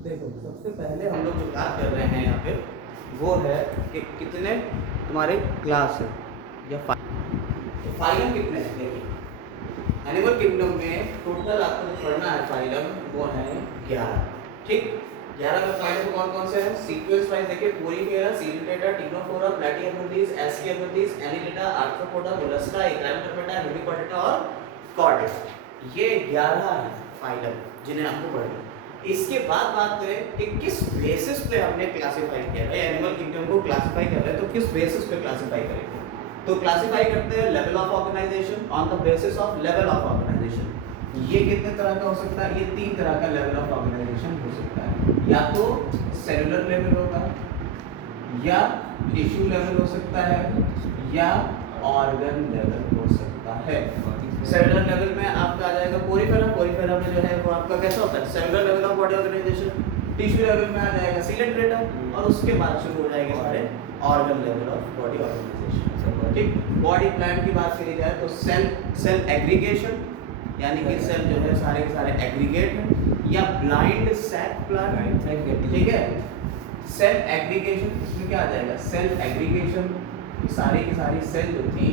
देखो सबसे पहले हम लोग जो बात कर रहे हैं यहाँ पे वो है कि कितने तुम्हारे क्लास है या तो फाइलम कितने हैं। देखिए एनिमल किंगडम में टोटल आपको जो पढ़ना है फाइलम वो है 11। ठीक, 11 में फाइलम कौन कौन से हैं सीक्वेंस वाइज देखिए पोरीफेरा, सीलिटेटा, Ctenophora, Platyhelminthes, Aschelminthes, Annelida, Arthropoda, Mollusca, Echinodermata, Hemichordata और कॉर्डेटा। ये 11 हैं फाइलम जिन्हें आपको पढ़ना है। इसके बाद बात करें कि किस बेसिस पे हमने क्लासिफाई किया है एनिमल किंगडम को क्लासिफाई कर रहे हैं, तो किस बेसिस पे क्लासिफाई करेंगे। तो क्लासिफाई करते हैं level of organisation, on the basis of level of organisation. ये कितने तरह का हो सकता है, ये 3 तरह का लेवल ऑफ ऑर्गेनाइजेशन हो सकता है। या तो सेलुलर लेवल होगा, या टिश्यू लेवल हो सकता है, या ऑर्गन लेवल हो सकता है। सेलुलर लेवल में आपका आ जाएगा पोरीफेरा, पोरीफेरा में जो है वो आपका कैसा होता है cellular level of body organisation. Tissue level में आ जाएगा सीलेंट्रेटा, और उसके बाद शुरू हो जाएंगे हमारे organ level of body organisation. ठीक, बॉडी प्लान की बात करी जाए तो सेल एग्रीगेशन, यानी कि सेल जो है सारे के सारे एग्रीगेट हैं, या ब्लाइंड सैक प्लान। ठीक है, सेल एग्रीगेशन इसमें क्या आ जाएगा सेल एग्रीगेशन, सारी की सारी सेल जो थी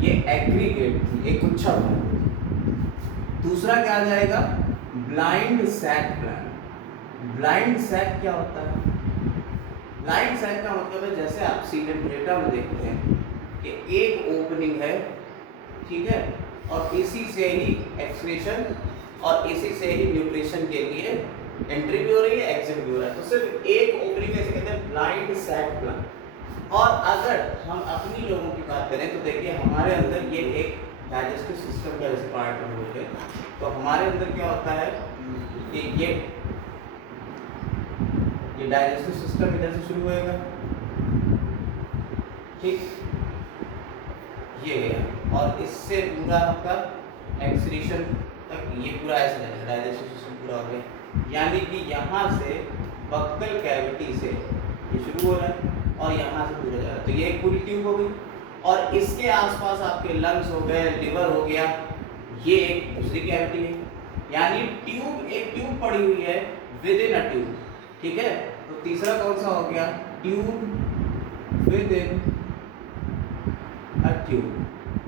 ये एग्रीगेट थी, एक गुच्छा बना। दूसरा क्या आ जाएगा blind sac plan. Blind sac क्या होता है, ब्लाइंड सैक का मतलब है जैसे आप सीलेंट्रेटा में देखते हैं कि एक ओपनिंग है, ठीक है, और इसी से ही एक्सक्रीशन और इसी से ही न्यूट्रिशन के लिए एंट्री भी हो रही है, एग्जिट भी हो रहा है। तो सिर्फ एक ओपनिंग में कहते हैं ब्लाइंड सैक प्लान। और अगर हम अपनी लोगों की बात करें तो देखिए हमारे अंदर ये एक डाइजेस्टिव सिस्टम का जैसे पार्ट में होते हैं, तो हमारे अंदर क्या होता है कि ये डाइजेस्टिव सिस्टम इधर से शुरू होएगा, ठीक, ये गया और इससे पूरा आपका एक्सक्रीशन तक ये पूरा ऐसे जाएगा, डाइजेस्टिव सिस्टम पूरा हो गया। यानी कि यहाँ से बक्कल कैविटी से ये शुरू हो रहा है और यहाँ से पूरा जा रहा है, तो ये एक पूरी ट्यूब हो गई। और इसके आसपास आपके लंग्स हो गए, लिवर हो गया, ये एक दूसरी कैविटी है। यानी ट्यूब, एक ट्यूब पड़ी हुई है विद इन अ ट्यूब, ठीक है। तो तीसरा कौन सा हो गया tube with in a tube,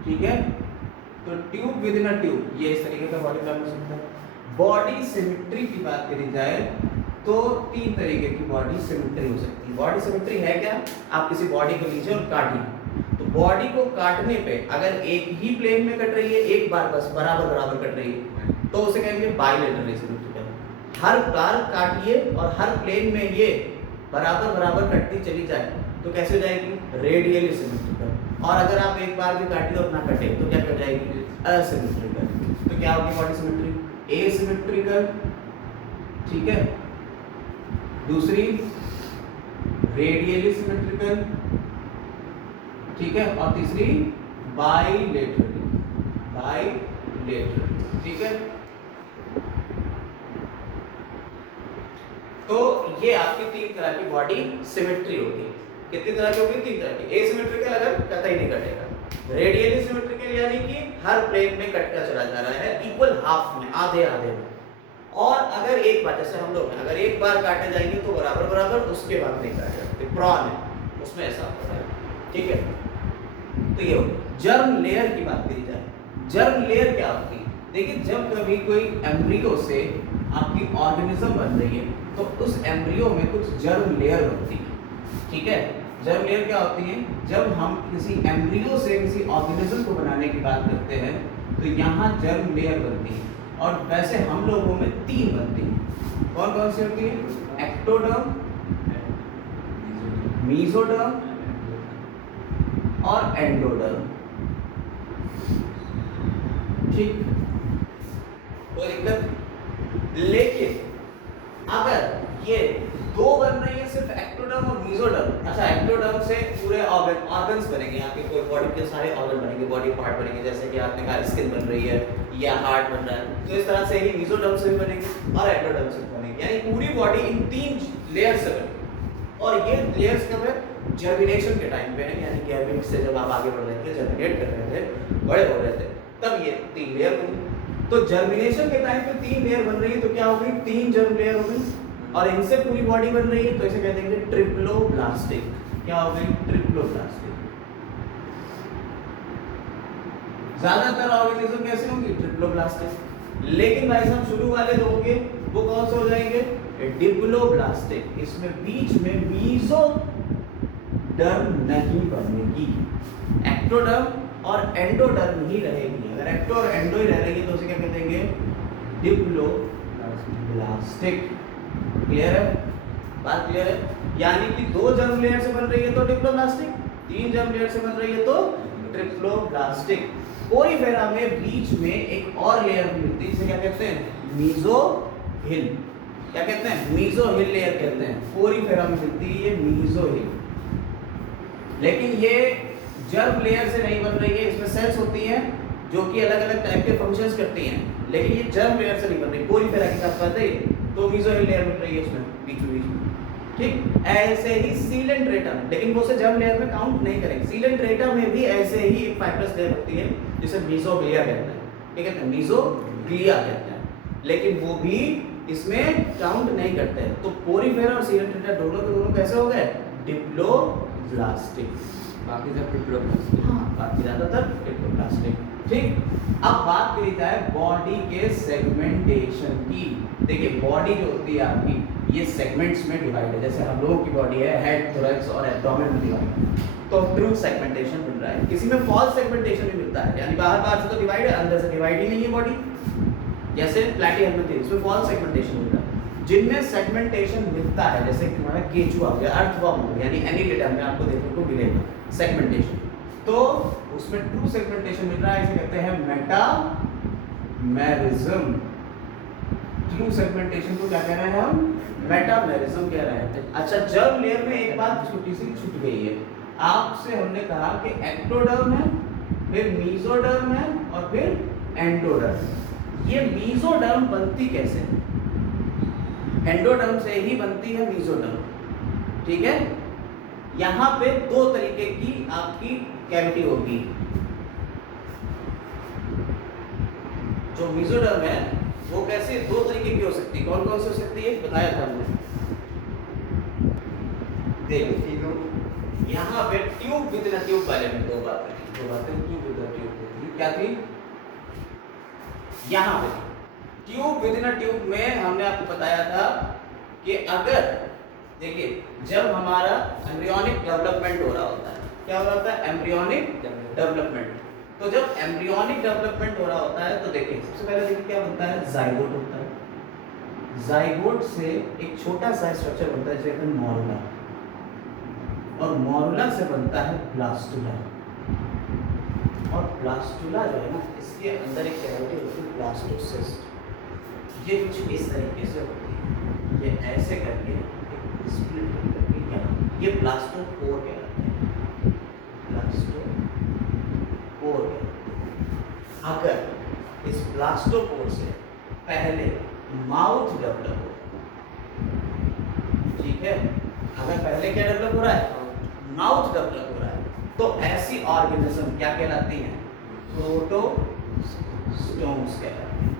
ठीक है। तो tube with in a tube ये इस तरीके का बॉडी प्लान हो सकता है। बॉडी सिमेट्री की बात करी जाए तो 3 तरीके की बॉडी सिमेट्री हो सकती है। बॉडी सिमेट्री है क्या, आप किसी बॉडी को लीजिए और काटिए, तो बॉडी को काटने पे अगर एक ही प्लेन में कट रही है, एक बार बस बराबर बराबर कट रही है, तो उसे कहेंगे बाइलेटरल सिमेट्रिकल। हर बार काटिए और हर प्लेन में ये बराबर बराबर कटती चली जाए तो कैसे हो जाएगी रेडियली सिमेट्रिकल। और अगर आप एक बार भी काटिए और ना कटे तो क्या कर जाएगी असिमेट्रिकल। तो क्या होगी बॉडी सिमेट्री एसिमेट्रिकल, ठीक है, दूसरी रेडियली सिमेट्रिकल, ठीक है, और तीसरी बाइलेटरली, ठीक है। तो ये आपकी 3 तरह की बॉडी सिमेट्री होगी। कितनी तरह की होगी 3 तरह की। एसिमेट्रिकल अगर कतई नहीं कटेगा, रेडियली सिमेट्रिकल यानी कि हर प्लेन में कटता चला जा रहा है इक्वल हाफ में, आधे आधे में। और अगर एक बार जैसे हम लोग हैं, अगर एक बार काटे जाएंगे तो बराबर बराबर, उसके बाद नहीं काटे जाते, प्रॉन है उसमें ऐसा होता है, ठीक है। तो ये जर्म लेयर की बात करी जाए, जर्म लेयर क्या होती है, देखिए जब कभी कोई एम्ब्रियो से आपकी ऑर्गेनिज्म बन रही है तो उस एम्ब्रियो में कुछ जर्म लेयर बनती है, ठीक है। जर्म लेयर क्या होती है, जब हम किसी एम्ब्रियो से किसी ऑर्गेनिज्म को बनाने की बात करते हैं तो यहाँ जर्म लेयर बनती है। और वैसे हम लोगों में 3 बनती हैं। कौन कौन सी होती है, एक्टोडर्म, मीसोडर्म और एंडोडर्म, ठीक, कोई दिक्कत। लेकिन अगर ये 2 बन रही है सिर्फ एक्टोडर्म और मीसोडर्म, अच्छा एक्टोडर्म से पूरे ऑर्गन्स बनेंगे, आपके कोई बॉडी के सारे ऑर्गन बनेंगे, बॉडी पार्ट बनेंगे, जैसे कि आपने कहा स्किन बन रही है या हार्ट बन रहा है, तो इस तरह से ही मीसोडर्म से भी बनेंगे और एक्टोडर्म से भी बनेंगे। यानी पूरी बॉडी इन 3 लेयर से बनेगी। और ये लेयर्स कब है, जर्मिनेशन के टाइम पे है, यानी गैमेट से जब आप आगे बढ़ रहे थे, जर्मिनेट कर रहे थे, बड़े हो रहे थे, तब ये 3 लेयर बनी। तो जर्मिनेशन के टाइम पे 3 लेयर बन रही है, तो क्या हो गई 3 जर्म लेयर हो गई, और इनसे पूरी बॉडी बन रही है तो इसे कहते हैं ट्रिप्लोब्लास्टिक। क्या हो गई? ट्रिप्लोब्लास्टिक। ज्यादातर ऑर्गेनिज्म कैसे होंगे? ट्रिप्लोब्लास्टिक। लेकिन भाई साहब शुरू वाले दो होंगे वो कौन से हो जाएंगे? डिप्लोब्लास्टिक। इसमें बीच में मीजोडर्म नहीं बनेगी, एक्टोडर्म और एंडोडर्म ही रहेगी। अगर एक्टो और एंडो ही रहेगी तो उसे क्या कहते हैं? डिप्लोब्लास्टिक। क्लियर है? बात क्लियर है? यानी कि 2 जर्म लेयर से बन रही है तो डिप्लोब्लास्टिक, 3 जर्म लेयर से बन रही है तो ट्रिप्लोब्लास्टिक। पोरीफेरा में बीच में एक और लेयर मिलती है जिसे क्या कहते हैं? मीजोहिल। क्या कहते हैं? मीजोहिल लेयर कहते हैं। पोरीफेरा में मिलती है ये मीजोहिल। लेकिन ये जर्म लेयर से नहीं बन रही है, इसमें सेल्स होती हैं जो कि अलग अलग टाइप के फंक्शंस करती हैं, लेकिन ये जर्म लेयर से नहीं बन रही। पोरीफेरा के साथ बात है तो मीजोहिल लेयर मिल रही है इसमें बीच में। ठीक ऐसे ही सीलेंट्रेटा, लेकिन वो से जर्म लेयर में काउंट नहीं करेंगे। सीलेंट्रेटा में भी ऐसे ही एक फाइब्रस लेयर होती है जिसे मीजोग्लिया कहते हैं। क्या कहते हैं? मीजोग्लिया कहते हैं, लेकिन वो भी इसमें काउंट नहीं करते हैं। तो पोरीफेरा और सीलेंट्रेटा दोनों के दोनों कैसे हो गए? डिप्लोब्लास्टिक। बाकी सब ट्रिप्लोब्लास्टिक। हाँ, बाकी ज्यादातर डिप्लोब्लास्टिक। ठीक, अब बात करी जाए बॉडी के सेगमेंटेशन की। देखिए बॉडी जो होती है आपकी ये सेगमेंट्स में डिवाइड है। जैसे हम लोगों की बॉडी है हेड, थोरैक्स और एब्डोमेन में डिवाइड है, तो ट्रू सेगमेंटेशन मिल रहा है। किसी में फॉल्स सेगमेंटेशन भी मिलता है, यानी बाहर से तो डिवाइड है, अंदर से डिवाइड ही नहीं है बॉडी। जैसे प्लैटीहेल्मिन्थ, इसमें फॉल्स सेगमेंटेशन मिलता है। जिनमें सेगमेंटेशन मिलता है जैसे कि हमारा केचुआ हो गया, अर्थवर्म हो गया, यानी एनीलिडा में आपको देखने को मिलेगा सेगमेंटेशन, तो उसमें ट्रू सेगमेंटेशन मिल रहा है। इसे कहते हैं मेटामेरिज्म। ट्रू सेगमेंटेशन को क्या कह रहे हैं हम? मेटामेरिज्म कह रहे हैं। अच्छा, जर्म लेयर में एक बात छोटी सी छूट गई है। आपसे हमने कहा कि एक्टोडर्म है, फिर मीजोडर्म है और फिर एंडोडर्म। ये मीजोडर्म बनती कैसे? एंडोडर्म से ही बनती है मीजोडर्म। ठीक है, यहां पे 2 तरीके की आपकी कैविटी होगी। जो मीजोडर्म है वो कैसे 2 तरीके की हो सकती है? कौन कौन सी हो सकती है बताया था हमने। देखो यहाँ पे ट्यूब विद इन ट्यूब वाले में 2 बातें ट्यूब विद इन ट्यूब क्या थी? यहाँ पे ट्यूब विद इन ट्यूब में हमने आपको बताया था कि अगर देखिए जब हमारा एम्ब्रियोनिक डेवलपमेंट हो रहा होता है, क्या हो रहा होता है? Embryonic development. तो जब एम्ब्रियोनिक डेवलपमेंट हो रहा होता है तो देखिए सबसे पहले देखिए क्या बनता है? जाइगोट होता है। जाइगोट से एक छोटा सा स्ट्रक्चर बनता है जिसे मॉरुला, और मॉरुला से बनता है ब्लास्टुला, और ब्लास्टुला जो है ना इसके अंदर एक कैविटी होती है ब्लास्टोसिस्ट। ये कुछ इस तरीके से होती है, ये ऐसे करके स्प्लिट करके यहाँ ये ब्लास्टोपोर कहलाता है। ब्लास्टोपोर अगर इस ब्लास्टोपोर से पहले माउथ डेवलप हो, ठीक है, अगर पहले क्या डेवलप हो रहा है? माउथ डेवलप हो रहा है, तो ऐसी ऑर्गेनिज्म क्या कहलाती हैं? प्रोटोस्टोम्स कहलाती हैं।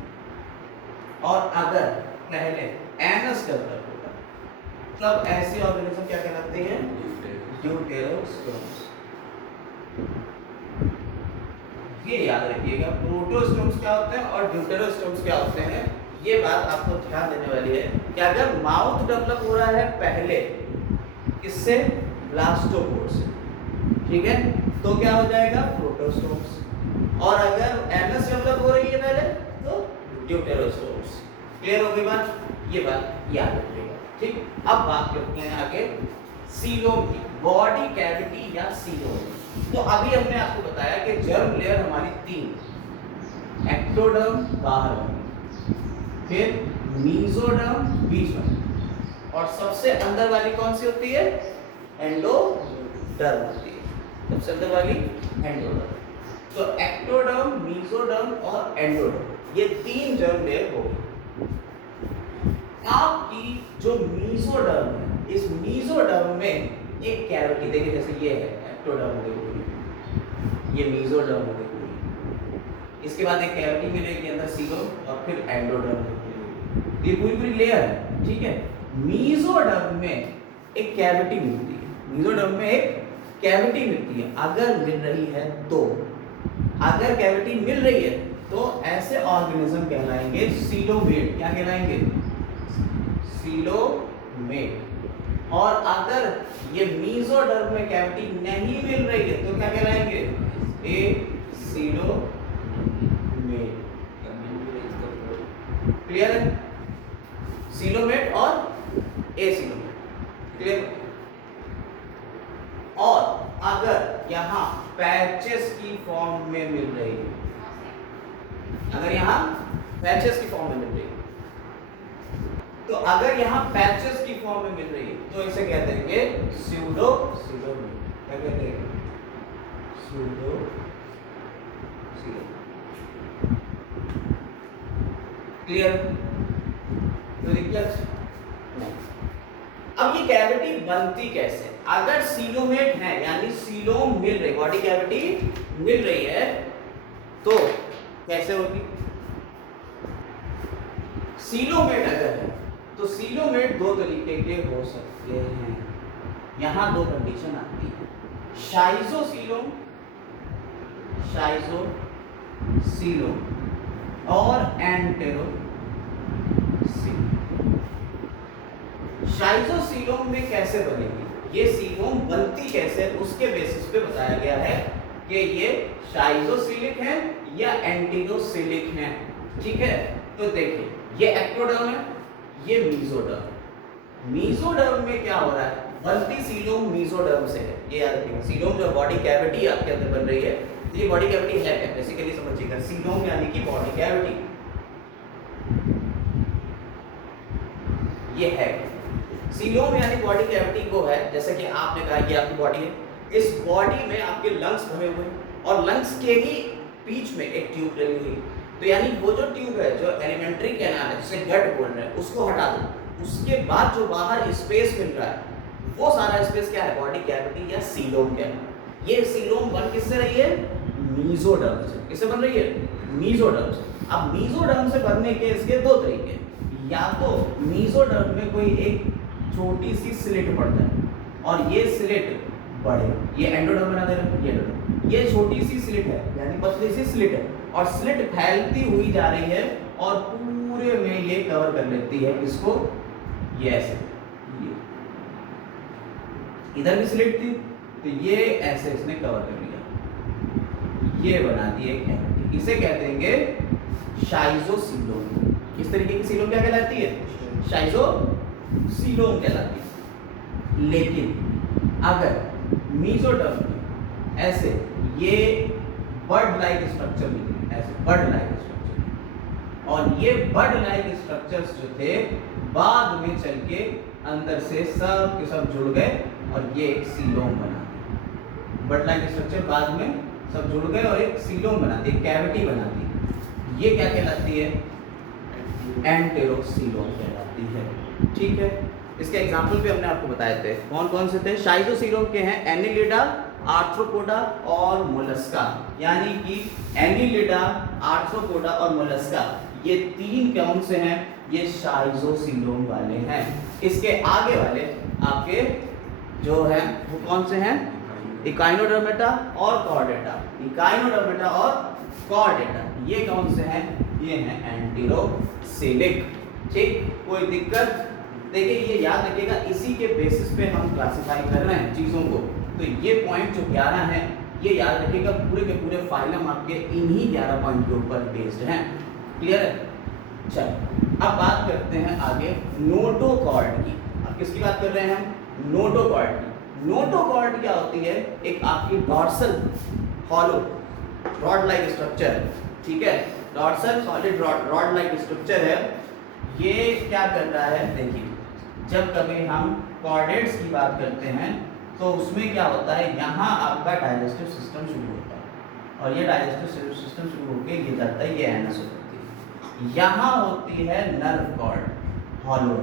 और अगर पहले एनस डेवलप होगा तब ऐसी ऑर्गेनिज्म क्या कहलाती हैं? ड्यूटेरोस्टोम्स। ये याद रखिएगा, प्रोटोस्टोम्स क्या होते हैं और ड्यूटेरोस्टोम्स क्या होते हैं। ये बात आपको ध्यान देने वाली है कि अगर माउथ डेवलप हो रहा है पहले किससे? ब्लास्टोपोर से, ठीक है, तो क्या हो जाएगा? प्रोटोस्टोम्स। और अगर एनस डेवलप हो रही है पहले तो ड्यूटेरोस्टोम्स। क्लियर हो गई बात? ये बात याद रखिएगा। ठीक, अब बात करते हैं आगे सीलोम की, बॉडी कैविटी या सीलोम। तो अभी हमने आपको बताया कि जर्म लेयर हमारी 3, एक्टोडर्म बाहर वाली, फिर मीजोडर्म बीच में, और सबसे अंदर वाली कौन सी होती है? एंडोडर्म होती है। सबसे अंदर वाली एंडोडर्म। तो एक्टोडर्म, मीजोडर्म और एंडोडर्म, ये 3 जर्म लेयर होगी। आपकी जो मीजोडर्म है, इस मीजोडर्म में एक कैविटी देखिए, जैसे ये है एक्टोडर्म हो गई, ये मीजोडर्म हो गई, इसके बाद एक कैविटी मिलेगी अंदर सीलोम, और फिर एंडोडर्म मिलेगी। ये पूरी लेयर है, ठीक है। मीजोडर्म में एक कैविटी मिलती है, मीजोडर्म में एक कैविटी मिलती है। अगर मिल रही है तो, अगर कैविटी मिल रही है तो ऐसे ऑर्गेनिज्म कहलाएंगे सीलोमेट। क्या कहलाएंगे? सीलोमेट। और अगर ये मीजोडर्म में कैविटी नहीं मिल रही है तो क्या कहलाएंगे? ए सीलोमेट। क्लियर है? सीलोमेट और ए सीलोमेट। क्लियर? और अगर यहां पैचेस की फॉर्म में मिल रही है, अगर यहां पैचेस की फॉर्म में मिल रही है, तो अगर यहां पैचेस की फॉर्म में मिल रही है तो इसे कहते हैं स्यूडो सीलोमेट। क्या कहते हैं? Pseudo coelomate. क्लियर? तो दिक्कत नहीं। अब ये कैविटी बनती कैसे? अगर सीलोमेट है यानी सीलोम मिल रही, बॉडी कैविटी मिल रही है तो कैसे होगी? सीलोमेट अगर है तो सीलोमेट दो तरीके के हो सकते हैं। यहां दो कंडीशन आती है, शाइजोसीलोम, शाइजोसीलोम और एंटेरोसीलोम। शाइजोसीलोम में कैसे बनेगी, ये सीलोम बनती कैसे, उसके बेसिस पे बताया गया है कि ये शाइजोसिलिक है या एंटीरोसिलिक है। ठीक है, तो देखिए ये एक्टोडर्म है, ये मीजोडर्म। मीजोडर्म में क्या हो रहा है? बनती सीलोम मीजोडर्म से है, ये याद रखिएगा। सीलोम जो बॉडी कैविटी आपके अंदर बन रही है, तो ये बॉडी कैविटी है क्या? बेसिकली समझिएगा, सीलोम यानी कि बॉडी कैविटी ये है। सीलोम यानी बॉडी कैविटी को है, जैसे कि आपने कहा कि आपकी बॉडी है, इस बॉडी में आपके लंग्स भरे हुए हैं और लंग्स के ही बीच में एक ट्यूब डली हुई है। तो यानी वो जो ट्यूब है, जो एलिमेंट्री कैनाल है, जिसे गट बोल रहे हैं, उसको हटा दो। उसके बाद जो बाहर स्पेस मिल रहा है वो सारा स्पेस क्या है? बॉडी कैविटी या सीलोम कहलाता है। ये सीलोम बन किससे रही है? मीजोडर्म से। किससे बन रही है? मीजोडर्म से। अब मीजोडर्म से बनने के इसके दो तरीके हैं, या तो मीजोडर्म में कोई एक छोटी सी स्लिट पड़ जाए और ये स्लिट बढ़े, ये एंडोडर्म बना दे रहा है, ये एंडोडर्म। ये छोटी सी स्लिट है यानी पतली सी स्लिट है और स्लिट फैलती हुई जा रही है और पूरे में ये कवर कर लेती है इसको, ये ऐसे, ये इधर भी स्लिट थी तो ये ऐसे इसने कवर कर लिया, ये बना दी एक कैविटी। इसे कहते हैं शाइजोसीलोम। किस तरीके की सीलोम क्या कहलाती है? शाइजोसीलोम कहलाती है। लेकिन अगर मीजोडर्म में ऐसे ये बर्ड लाइक स्ट्रक्चर मिले, ऐसे बर्ड लाइक स्ट्रक्चर, और ये बर्ड लाइक स्ट्रक्चर्स जो थे बाद में चल के अंदर से सब के सब जुड़ गए और ये एक सीलोम बना दी। बर्ड लाइक स्ट्रक्चर बाद में सब जुड़ गए और एक सीलोम बना दी, एक कैविटी बना दी। ये क्या कहलाती है? एंटेरोसीलोम कहलाती है। ठीक है, इसके एग्जाम्पल भी हमने आपको बताए थे। कौन कौन से थे? शाइजोसीलोम के हैं एनिलिडा, आर्थ्रोपोडा और मोलस्का। यानी कि एनिलिडा, आर्थ्रोपोडा और मोलस्का, ये तीन कौन से हैं? ये शाइजोसीलोम वाले हैं। इसके आगे वाले आपके जो हैं वो कौन से हैं? इकाइनोडर्मेटा और कॉर्डेटा। इकाइनोडर्मेटा और कॉर्डेटा ये कौन से हैं? ये हैं एंटीरोसिलिक। ठीक, कोई दिक्कत? देखिए ये याद रखिएगा, इसी के बेसिस पे हम क्लासिफाई कर रहे हैं चीज़ों को। तो ये पॉइंट जो 11 है ये याद रखिएगा, पूरे के पूरे फाइलम आपके इन्हीं 11 पॉइंट के ऊपर बेस्ड हैं। क्लियर है? चलो अब बात करते हैं आगे नोटोकॉर्ड की। अब किसकी बात कर रहे हैं हम? नोटोकॉर्ड की। नोटोकॉर्ड क्या होती है? एक आपकी dorsal hollow rod like structure. ठीक है, dorsal solid rod like structure है। ये क्या कर रहा है? देखिए जब कभी हम कॉर्डेट्स की बात करते हैं तो उसमें क्या होता है, यहाँ आपका डाइजेस्टिव सिस्टम शुरू होता है और ये डाइजेस्टिव सिस्टम शुरू होकर ये जाता है, ये एनस होती है। यहाँ होती है nerve cord, hollow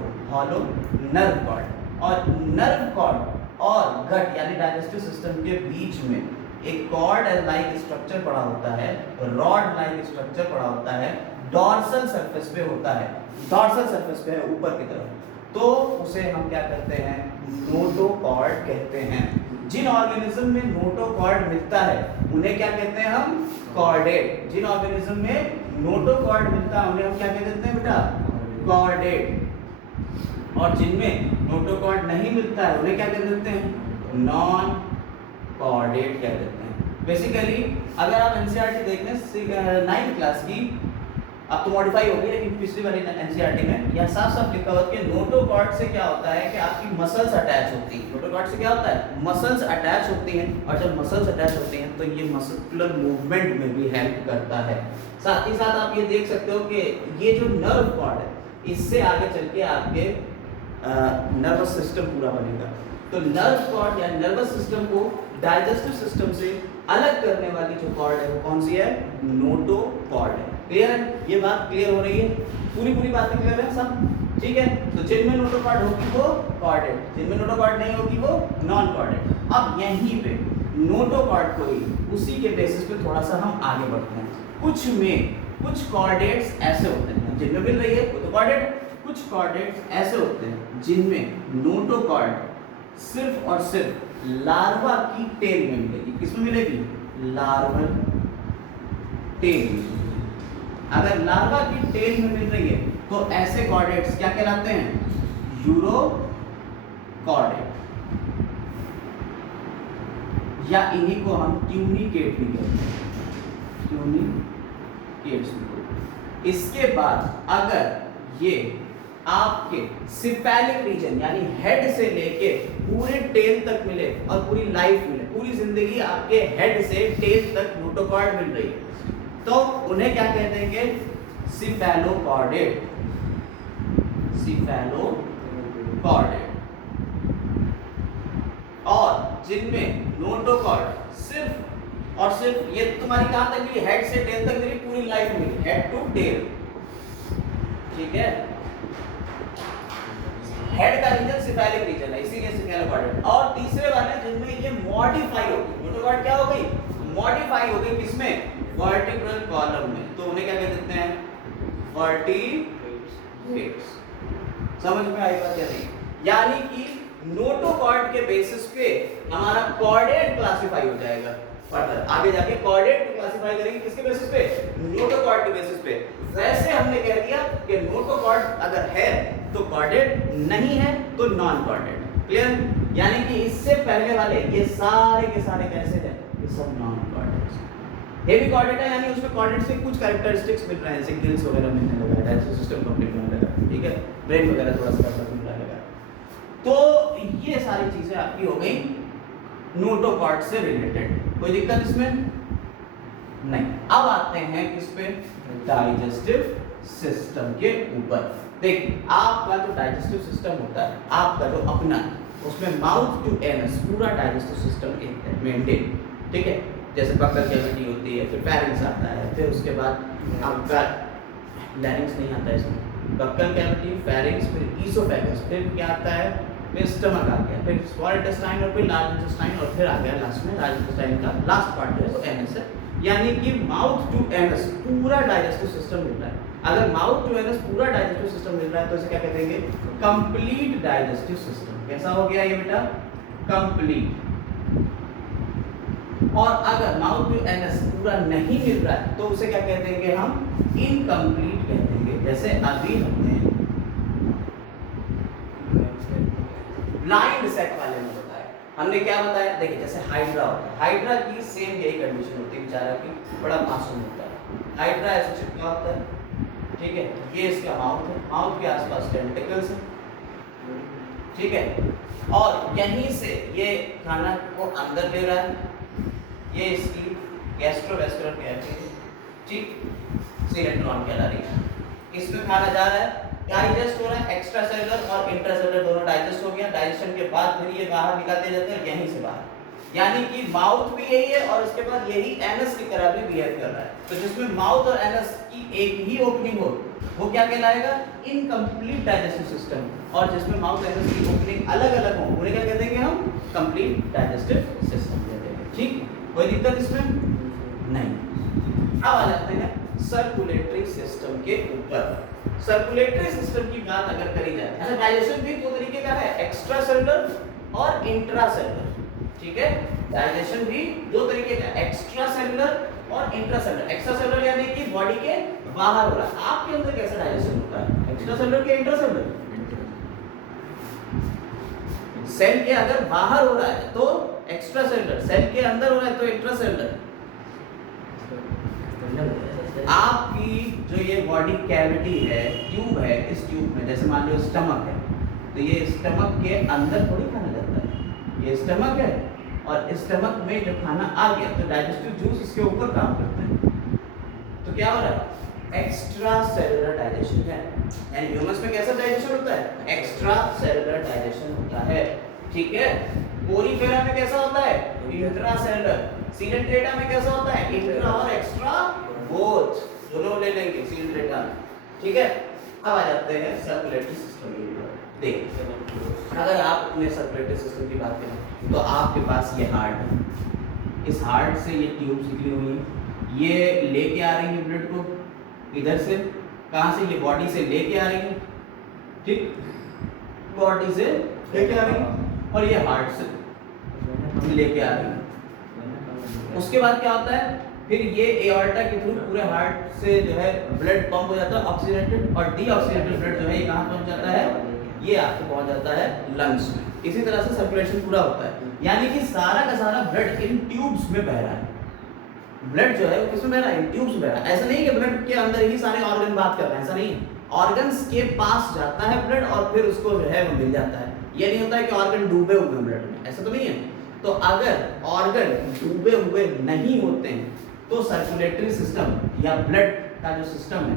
nerve cord, और नर्व कॉर्ड और गट यानी डाइजेस्टिव सिस्टम के बीच में एक कॉर्ड लाइक स्ट्रक्चर पड़ा होता है, रॉड लाइक स्ट्रक्चर पड़ा होता है, डॉर्सल सरफेस पे होता है। डॉर्सल सरफेस पे है ऊपर की तरफ, तो उसे हम क्या कहते हैं, नोटोकॉर्ड कहते हैं। जिन ऑर्गेनिज्म में नोटोकॉर्ड मिलता है उन्हें क्या कहते हैं हम, कॉर्डेट। जिन ऑर्गेनिज्म में नोटोकॉर्ड मिलता है उन्हें हम क्या कह देते हैं बेटा, कॉर्डेट। और जिनमें नोटोकॉर्ड नहीं मिलता है उन्हें क्या कह देते हैं, नॉन कॉर्डेट कह देते हैं। बेसिकली अगर आप एनसीईआरटी देख लें 9th क्लास की, अब तो मॉडिफाई हो गई लेकिन पिछली वाली एनसीईआरटी में यह साफ साफ लिखा हुआ है कि नोटोकॉर्ड से क्या होता है कि आपकी मसल्स अटैच होती हैं। नोटोकॉर्ड से क्या होता है, मसल्स अटैच होती हैं, और जब मसल्स अटैच होती हैं तो ये मस्कुलर मूवमेंट में भी हेल्प करता है। साथ ही साथ आप ये देख सकते हो कि ये जो नर्व कॉर्ड है इससे आगे चल के आपके नर्वस सिस्टम पूरा बनेगा। तो नर्व कॉर्ड या नर्वस सिस्टम को डाइजेस्टिव सिस्टम से अलग करने वाली जो कॉर्ड है वो कौन सी है, नोटोकॉर्ड है। क्लियर है, ये बात क्लियर हो रही है, पूरी बातें क्लियर है सब, ठीक है। तो जिनमें नोटोकॉर्ड होगी वो कॉर्डेट, जिनमें नोटोकॉर्ड नहीं होगी वो नॉन कॉर्डेट। अब यहीं पे नोटोकॉर्ड को ही उसी के बेसिस पे थोड़ा सा हम आगे बढ़ते हैं। कुछ कॉर्डेट्स ऐसे होते हैं जिनमें मिल रही है वो तो कॉर्डेट, कुछ कॉर्डेट्स ऐसे होते हैं जिनमें नोटोकॉर्ड सिर्फ और सिर्फ लार्वा की टेल में मिलेगी। किसमें मिलेगी, लार्वल टेल में। अगर लार्वा की टेल में मिल रही है तो ऐसे कॉर्डेट्स क्या कहलाते हैं, यूरोकॉर्डेट, या इन्हीं को हम ट्यूनिकेट भी कहते हैं, ट्यूनिकेट्स भी। इसके बाद अगर ये आपके सिफेलिक रीजन यानी हेड से लेके पूरे टेल तक मिले और पूरी लाइफ मिले, पूरी जिंदगी आपके हेड से टेल तक नोटोकॉर्ड मिल रही है तो उन्हें क्या कह देंगे, सिफेलोकॉर्डेट, सिफेलोकॉर्डेट। और जिनमें नोटोकॉर्ड सिर्फ और सिर्फ ये तुम्हारी कहां तक मिली, हेड से टेल तक मिली, पूरी लाइफ मिली, हेड टू टेल, ठीक है। हेड का रीजन सिफेलिक रीजन है इसीलिए सिफेलोकॉर्डेट। और तीसरे वाले जिनमें ये मॉडिफाई हो गई, नोटोकॉर्ड क्या हो गई, मॉडिफाई हो गई, किसमें, वर्टिब्रल कॉलम में, तो उन्हें क्या कह देते हैं, वर्टिब्रेट्स। समझ में आई बात या नहीं? यानी कि नोटोकॉर्ड के बेसिस पे हमारा कॉर्डेट क्लासिफाई हो जाएगा। फर्दर आगे जाके कॉर्डेट क्लासिफाई करेंगे किसके बेसिस पे, नोटोकॉर्ड के बेसिस पे। वैसे हमने कह दिया कि नोटोकॉर्ड अगर है तो कॉर्डेट, नहीं है तो नॉन कॉर्डेट। क्लियर? यानी कि इससे पहले वाले ये सारे के सारे कैसे हैं, ये सब नॉन कॉर्डेट्स। हेवी कॉर्डेट है यानी उसमें कॉर्डेट से कुछ कैरेक्टरिस्टिक्स मिल रहे हैं, जैसे गिल्स वगैरह मिलने लगा है, डाइजेस्टिव सिस्टम कंप्लीट होने लगा, ठीक है, ब्रेन वगैरह थोड़ा सा मिलने लगा। तो ये सारी चीजें आपकी हो गई नोटोकॉर्ड से रिलेटेड। कोई दिक्कत इसमें नहीं। अब आते हैं किस पे, डाइजेस्टिव सिस्टम के ऊपर। देखिए आपका जो डाइजेस्टिव सिस्टम होता है आपका जो अपना, उसमें माउथ टू एनस पूरा डाइजेस्टिव सिस्टम मेंटेन, ठीक है। जैसे बक्कल कैविटी होती है, फिर फेरिंग्स आता है, फिर उसके बाद आपका लैरिंग्स नहीं आता है इसमें, बक्कल कैविटी, फेरिंग्स, फिर ईसोफेगस, फिर क्या आता है, फिर स्टमक आ गया, फिर स्मॉल इंटेस्टाइन और फिर लार्ज इंटेस्टाइन, और फिर आ गया लास्ट में लार्ज इंटेस्टाइन का लास्ट पार्ट है वो एनस है। यानी कि माउथ टू एनस पूरा डाइजेस्टिव सिस्टम मिल रहा है। अगर माउथ टू एनस पूरा डाइजेस्टिव सिस्टम मिल रहा है तो इसे क्या कहेंगे, कंप्लीट डाइजेस्टिव सिस्टम। कैसा हो गया ये बेटा, कंप्लीट। और अगर माउथ टू एनस पूरा नहीं मिल रहा है तो उसे क्या कह देंगे हम, इनकम्प्लीट कह देंगे। जैसे अभी हमने ब्लाइंड सेट वाले में बताया, हमने क्या बताया, देखिए जैसे हाइड्रा होता है, हाइड्रा की सेम यही कंडीशन होती है बेचारा की, बड़ा मासूम होता है। हाइड्रा ऐसे चिपका होता है, ठीक है, ये इसका माउथ है, माउथ के आसपास टेंटिकल्स है, ठीक है, और यहीं से ये खाना को अंदर ले रहा है, ये इसकी गैस्ट्रोवेस्कुलर कैविटी, ठीक, सीरेट्रॉन कहला रही है, इसमें खाना जा रहा है, डाइजेस्ट हो रहा है, एक्स्ट्रा सेलुलर और इंट्रासेलुलर दोनों डाइजेस्ट हो गया, डाइजेशन के बाद फिर ये बाहर निकालते जाते हैं यहीं से बाहर। यानी कि माउथ भी यही है और उसके बाद यही एनस की तरह भी बिहेव कर रहा है। तो जिसमें माउथ और एनस की एक ही ओपनिंग हो वो क्या कहलाएगा, इनकम्प्लीट डाइजेस्टिव सिस्टम। और जिसमें माउथ एनस की ओपनिंग अलग अलग हो उन्हें क्या कह देंगे हम, कंप्लीट डाइजेस्टिव सिस्टम कहते हैं। ठीक, कोई दिक्कत इसमें नहीं। अब आ जाते हैं सर्कुलेटरी सिस्टम के ऊपर। सर्कुलेटरी सिस्टम की बात अगर करी जाए, अच्छा डाइजेशन भी दो तरीके का है, एक्स्ट्रा सेलुलर और इंट्रा सेलुलर, ठीक है। डाइजेशन भी दो तरीके का, एक्स्ट्रा सेलुलर और इंट्रा सेलुलर। एक्स्ट्रा सेलुलर यानी कि बॉडी के बाहर हो रहा है, आपके अंदर कैसा डाइजेशन होता है, एक्स्ट्रा सेलुलर के इंट्रा सेलुलर? सेल के अगर बाहर हो रहा है तो एक्स्ट्रा सेलुलर, सेल के अंदर हो रहा है तो इंट्रा सेलुलर। आपकी जो ये बॉडी कैविटी है, ट्यूब है, इस ट्यूब में जैसे मान लो स्टमक है, तो ये स्टमक के अंदर थोड़ी खाना जाता है, ये स्टमक है और स्टमक में जब खाना आ गया तो डाइजेस्टिव जूस इसके ऊपर काम करते हैं, तो क्या हो रहा है, एक्स्ट्रा सेलुलर डाइजेशन है। यानी ह्यूमंस में कैसा डाइजेशन होता है, एक्स्ट्रा सेलुलर डाइजेशन होता है, ठीक है। पोरीफेरा में कैसा होता है, इंट्रा सेलुलर। सीडेंटेटा में कैसा होता है, इंट्रा और एक्स्ट्रा बोथ, दोनों ले लेंगे सीडेंटेटा में, ठीक है। अब आ जाते हैं सर्कुलेटरी सिस्टम के ऊपर। देखिए अगर आप अपने सर्कुलेटरी सिस्टम की बात करें तो आपके पास ये हार्ट है, इस हार्ट से ये ट्यूब्स निकली हुई हैं, ये लेके आ रही है ब्लड को इधर से, कहाँ से, ये बॉडी से लेके आ रही है, ठीक, बॉडी से लेके आ रही है और ये हार्ट से लेके आ रही है। उसके बाद क्या होता है, फिर ये एओर्टा के थ्रू पूरे हार्ट से जो है ब्लड पंप हो जाता है, ऑक्सीजनेटेड और डीऑक्सीजनेटेड ब्लड जो है ये कहाँ पहुंच जाता है, ये आपको पहुंच जाता है लंग्स में। इसी तरह से सर्कुलेशन पूरा होता है, यानी कि सारा का सारा ब्लड इन ट्यूब्स में बह रहा है। ब्लड जो है वो किसमें बह रहा है, इन ट्यूब्स में बह रहा है। ऐसा नहीं कि ब्लड के अंदर ही सारे ऑर्गन बात कर रहे हैं, ऐसा नहीं, ऑर्गन्स के पास जाता है ब्लड और फिर उसको जो है वो मिल जाता है। ये नहीं होता है कि ऑर्गन डूबे हुए हैं ब्लड में, ऐसा तो नहीं है। तो अगर ऑर्गन डूबे हुए नहीं होते हैं तो सर्कुलेटरी सिस्टम या ब्लड का जो सिस्टम है,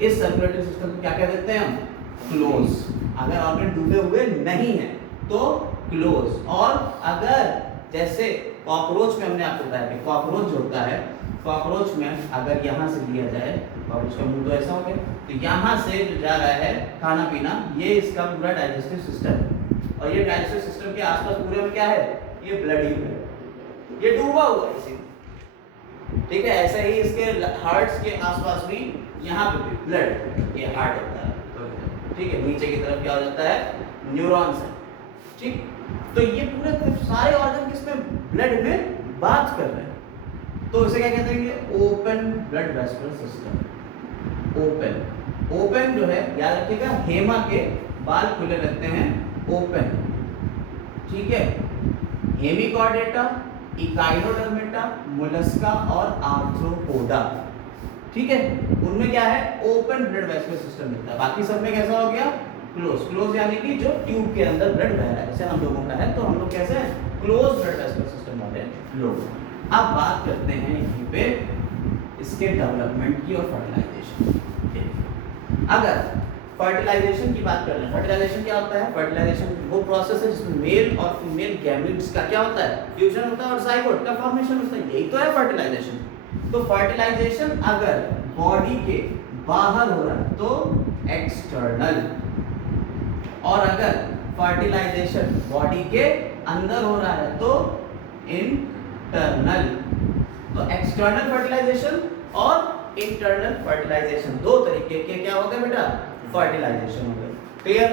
इस सर्कुलेटरी सिस्टम को क्या कह देते हैं हम, क्लोज। अगर ऑर्गन डूबे हुए नहीं है तो क्लोज। और अगर जैसे कॉकरोच में हमने आपको बताया कि कॉकरोच जो होता है, कॉकरोच में अगर यहाँ से लिया जाए, कॉकरोच का मुंह तो ऐसा हो गया, तो यहाँ से जो जा रहा है खाना पीना, ये इसका पूरा डाइजेस्टिव सिस्टम है और ये डाइजेस्टिव सिस्टम के आसपास पूरे में क्या है, ये ब्लड ही है, ये डूबा हुआ है इसी, ठीक है। ऐसे ही इसके हार्ट्स के आसपास भी यहाँ पे भी ब्लड, ये हार्ट होता है, ठीक है। नीचे की तरफ क्या हो जाता है, न्यूरॉन्स है, ठीक। तो ये पूरे सारे ऑर्गन किसमें, ब्लड में बात कर रहे हैं, तो इसे क्या कहते हैं, ये open blood vascular system. Open, open जो है याद रखिएगा, हेमा के बाल खुले रहते हैं, ओपन, ठीक है। हेमिकॉर्डेटा, इकाइनोडर्मेटा, मोलस्का और आर्थ्रोपोडा, ठीक है, उनमें क्या है, ओपन ब्लड वेस्कुलर सिस्टम मिलता है। बाकी सब में कैसा हो गया, क्लोज। क्लोज यानी कि जो ट्यूब के अंदर ब्लड बह रहा है, जैसे हम लोगों का है, तो हम लोग कैसे हैं, क्लोज ब्लड वेस्कुलर सिस्टम वाले लोग। अब बात करते हैं यहीं पे इसके डेवलपमेंट की और फर्टिलाइजेशन। अगर फर्टिलाइजेशन की बात कर रहे हैं, फर्टिलाइजेशन क्या होता है, फर्टिलाइजेशन वो प्रोसेस है जिसमें मेल और फीमेल गैमेट्स का क्या होता है, फ्यूजन होता है और जाइगोट का फॉर्मेशन होता है, यही तो है फर्टिलाइजेशन। तो फर्टिलाइजेशन अगर बॉडी के बाहर हो रहा है तो एक्सटर्नल, और अगर फर्टिलाइजेशन बॉडी के अंदर हो रहा है तो इंटरनल। तो एक्सटर्नल फर्टिलाइजेशन और इंटरनल फर्टिलाइजेशन दो तरीके के क्या हो गए बेटा, फर्टिलाइजेशन हो गए, क्लियर।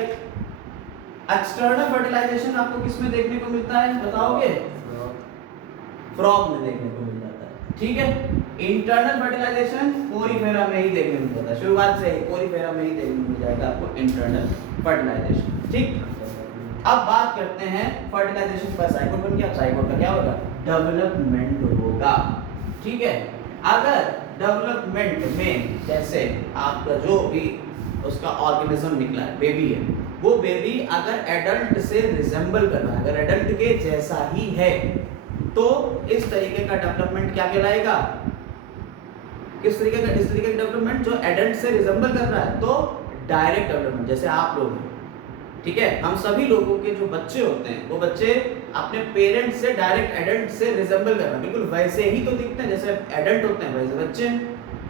एक्सटर्नल फर्टिलाइजेशन आपको किसमें देखने को मिलता है बताओगे, फ्रॉग में देखने को मिल जाता है, ठीक है। इंटरनल फर्टिलाइजेशन पोरीफेरा में ही देखने को मिलता है, शुरुआत से ही पोरीफेरा में ही देखने को मिल जाएगा आपको इंटरनल फर्टिलाइजेशन, ठीक। अब बात करते हैं फर्टिलाइजेशन पर, जाइगोट बन गया, जाइगोट का क्या होगा, डेवलपमेंट होगा, ठीक है। अगर डेवलपमेंट में जैसे आपका जो भी उसका ऑर्गेनिज्म निकला है, बेबी है, वो बेबी अगर एडल्ट से रिजेंबल कर रहा है, अगर एडल्ट के जैसा ही है, तो इस तरीके का डेवलपमेंट क्या कहलाएगा, किस तरीके का, इस तरीके का डेवलपमेंट जो एडल्ट से रिजेंबल कर रहा है, तो डायरेक्ट डेवलपमेंट। जैसे आप लोग हैं, ठीक है, हम सभी लोगों के जो बच्चे होते हैं वो बच्चे अपने पेरेंट्स से डायरेक्ट एडल्ट से रिजेंबल कर रहे हैं, बिल्कुल वैसे ही तो दिखते हैं जैसे एडल्ट होते हैं वैसे बच्चे,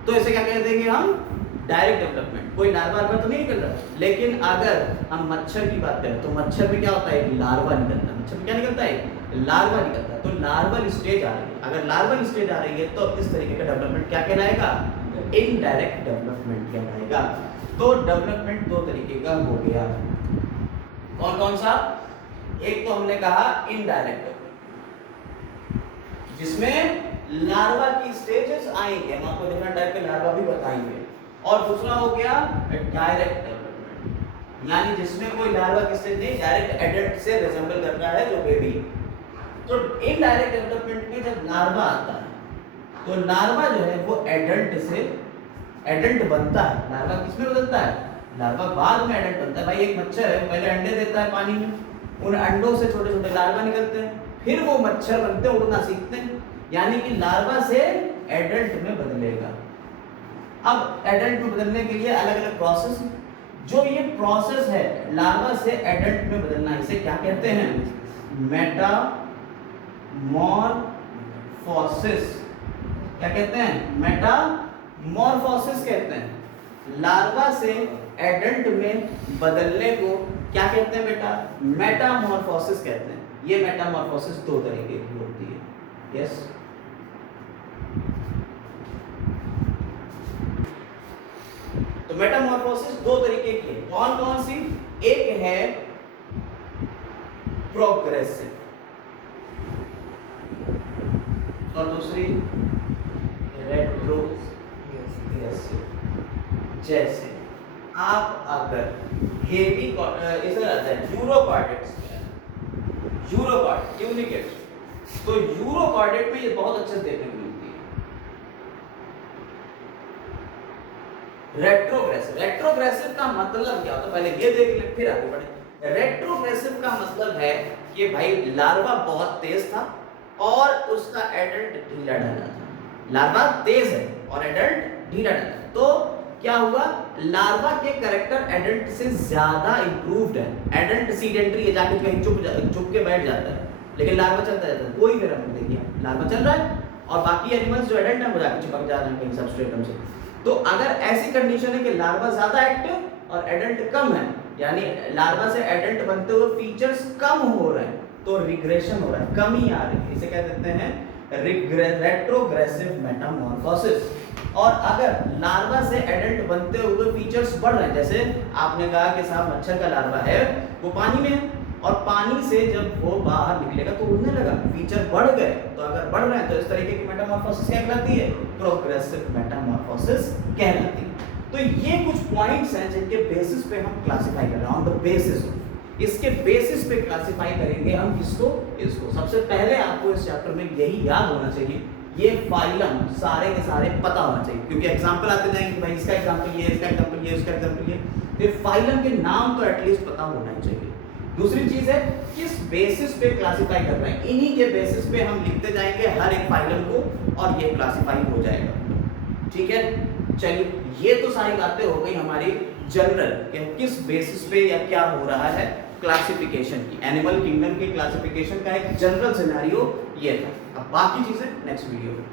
तो इसे क्या कह देंगे हम, डायरेक्ट डेवलपमेंट। कोई लार्वा तो नहीं निकल रहा, लेकिन अगर हम मच्छर की बात करें तो मच्छर में क्या होता है, एक लार्वा निकलता है, मच्छर में क्या निकलता है, लार्वा निकलता है, तो लार्वल स्टेज आ रही है। अगर लार्वल स्टेज आ रही है तो इस तरीके का डेवलपमेंट क्या कहलाएगा, इनडायरेक्ट डेवलपमेंट कहलाएगा। तो डेवलपमेंट दो तरीके का हो गया, कौन कौन सा? एक तो हमने कहा इनडायरेक्ट डेवलपमेंट, जिसमें लार्वा की स्टेजेस आएंगे, हम आपको डिफरेंट टाइप के लार्वा भी बताएंगे। और दूसरा हो गया डायरेक्ट डेवलपमेंट, यानी जिसमें कोई लार्वा की स्टेज नहीं, डायरेक्ट एडल्ट से रिजेंबल कर रहा है जो बेबी। तो इनडायरेक्ट डेवलपमेंट में जब लार्वा आता है तो लार्वा जो है वो एडल्ट से एडल्ट बनता है। लार्वा किसमें बदलता है? लार्वा बाद में एडल्ट बनता है। भाई एक मच्छर है, पहले अंडे देता है पानी में, उन अंडों से छोटे छोटे लार्वा निकलते हैं, फिर वो मच्छर बनते हैं, उड़ना सीखते हैं, यानी कि लार्वा से एडल्ट में बदलेगा। अब एडल्ट में बदलने के लिए अलग अलग प्रोसेस, जो ये प्रोसेस है लार्वा से एडल्ट में बदलना, इसे क्या कहते हैं? मेटामॉर्फोसिस। क्या कहते हैं? मेटामॉर्फोसिस कहते हैं। लार्वा से एडल्ट में बदलने को क्या कहते हैं बेटा? मेटामॉर्फोसिस कहते हैं। ये मेटामॉर्फोसिस दो तरीके की होती है। यस, तो मेटामॉर्फोसिस दो तरीके की है। कौन कौन सी? एक है प्रोग्रेसिव और दूसरी रेट्रोग्रेसिव। जैसे आप अगर हेवी इधर आता है यूरोकॉर्डेट्स, यूरोकॉर्ड यूनिकेट, तो यूरोकॉर्डेट में ये बहुत अच्छे से देखने को मिलती है। रेट्रोग्रेसिव, रेट्रोग्रेसिव का मतलब क्या होता है पहले ये देख लें फिर आगे बढ़े। रेट्रोग्रेसिव का मतलब है कि भाई लार्वा बहुत तेज था और उसका एडल्ट ढीला ढाला था। लार्वा तेज है और एडल्ट ढीला ढाला, तो क्या हुआ? लार्वा के कैरेक्टर एडल्ट से ज्यादा इंप्रूव्ड है। एडल्ट सीडेंटरी है, जाके कहीं चुप के बैठ जाता है, लेकिन लार्वा चलता रहता है, कोई भी रंग देखिए लार्वा चल रहा है और बाकी एनिमल्स जो एडल्ट है वो जाके चिपक जा रहे हैं कहीं सबस्ट्रेटम से। तो अगर ऐसी कंडीशन है कि लार्वा ज्यादा एक्टिव और एडल्ट कम है, यानी लार्वा से एडल्ट बनते हुए फीचर्स कम हो रहे हैं, तो रिग्रेशन हो रहा है, कमी आ रही है, इसे क्या कहते हैं? Retrogressive Metamorphosis. और अगर लार्वा से एडल्ट बनते हुए फीचर्स बढ़ रहे हैं, जैसे आपने कहा कि साहब मच्छर का लार्वा है वो पानी में है और पानी से जब वो बाहर निकलेगा तो उड़ने लगा, फीचर बढ़ गए, तो अगर बढ़ रहे हैं तो इस तरीके की मेटामॉर्फोसिस क्या कहलाती है? प्रोग्रेसिव मेटामॉर्फोसिस कहलाती है। तो ये कुछ पॉइंट्स हैं जिनके बेसिस पे हम क्लासिफाई कर रहे हैं, ऑन द बेसिस, इसके बेसिस पे क्लासिफाई करेंगे हम किसको? इसको। सबसे पहले आपको इस चैप्टर में यही याद होना चाहिए, ये फाइलम सारे के सारे पता होना चाहिए, क्योंकि एग्जांपल आते जाएंगे भाई इसका एग्जांपल ये, इसका एग्जांपल ये, इसका एग्जांपल ये, तो फाइलम के नाम तो एटलीस्ट पता होना ही चाहिए। दूसरी चीज है किस बेसिस पे क्लासिफाई कर रहे हैं, इन्हीं के बेसिस पे हम लिखते जाएंगे हर एक फाइलम को और ये क्लासिफाई हो जाएगा। ठीक है, चलिए ये तो सारी बातें हो गई हमारी जनरल कि किस बेसिस पे या क्या हो रहा है क्लासिफिकेशन की। एनिमल किंगडम के क्लासिफिकेशन का एक जनरल सिनेरियो ये था। अब बाकी चीजें नेक्स्ट वीडियो में।